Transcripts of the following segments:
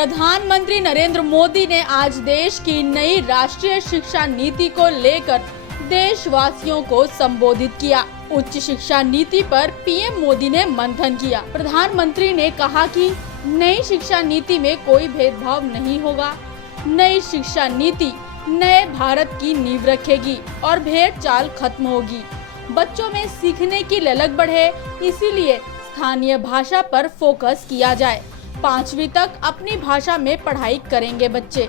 प्रधानमंत्री नरेंद्र मोदी ने आज देश की नई राष्ट्रीय शिक्षा नीति को लेकर देशवासियों को संबोधित किया। उच्च शिक्षा नीति पर पीएम मोदी ने मंथन किया। प्रधानमंत्री ने कहा कि नई शिक्षा नीति में कोई भेदभाव नहीं होगा। नई शिक्षा नीति नए भारत की नींव रखेगी और भेड़-चाल खत्म होगी। बच्चों में सीखने की ललक बढ़े, इसीलिए स्थानीय भाषा पर फोकस किया जाए। 5वीं तक अपनी भाषा में पढ़ाई करेंगे बच्चे।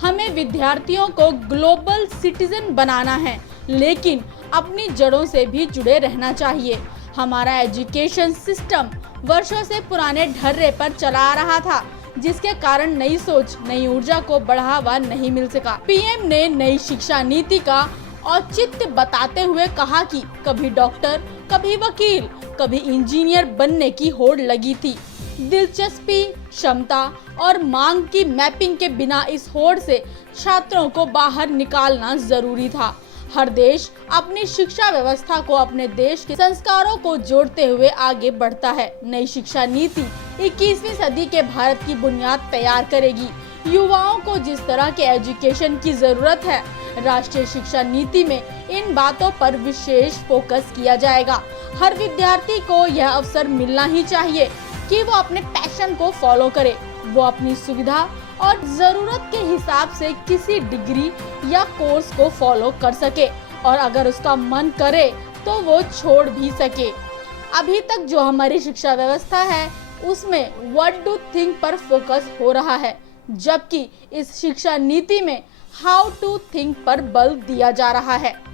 हमें विद्यार्थियों को ग्लोबल सिटीजन बनाना है, लेकिन अपनी जड़ों से भी जुड़े रहना चाहिए। हमारा एजुकेशन सिस्टम वर्षों से पुराने ढर्रे पर चला आ रहा था, जिसके कारण नई सोच, नई ऊर्जा को बढ़ावा नहीं मिल सका। पीएम ने नई शिक्षा नीति का औचित्य बताते हुए कहा कि कभी डॉक्टर, कभी वकील, कभी इंजीनियर बनने की होड़ लगी थी। दिलचस्पी, क्षमता और मांग की मैपिंग के बिना इस होड़ से छात्रों को बाहर निकालना जरूरी था। हर देश अपनी शिक्षा व्यवस्था को अपने देश के संस्कारों को जोड़ते हुए आगे बढ़ता है। नई शिक्षा नीति 21वीं सदी के भारत की बुनियाद तैयार करेगी। युवाओं को जिस तरह के एजुकेशन की जरूरत है, राष्ट्रीय शिक्षा नीति में इन बातों पर विशेष फोकस किया जाएगा। हर विद्यार्थी को यह अवसर मिलना ही चाहिए कि वो अपने पैशन को फॉलो करे। वो अपनी सुविधा और जरूरत के हिसाब से किसी डिग्री या कोर्स को फॉलो कर सके और अगर उसका मन करे तो वो छोड़ भी सके। अभी तक जो हमारी शिक्षा व्यवस्था है उसमें व्हाट डू थिंक पर फोकस हो रहा है, जबकि इस शिक्षा नीति में हाउ टू थिंक पर बल दिया जा रहा है।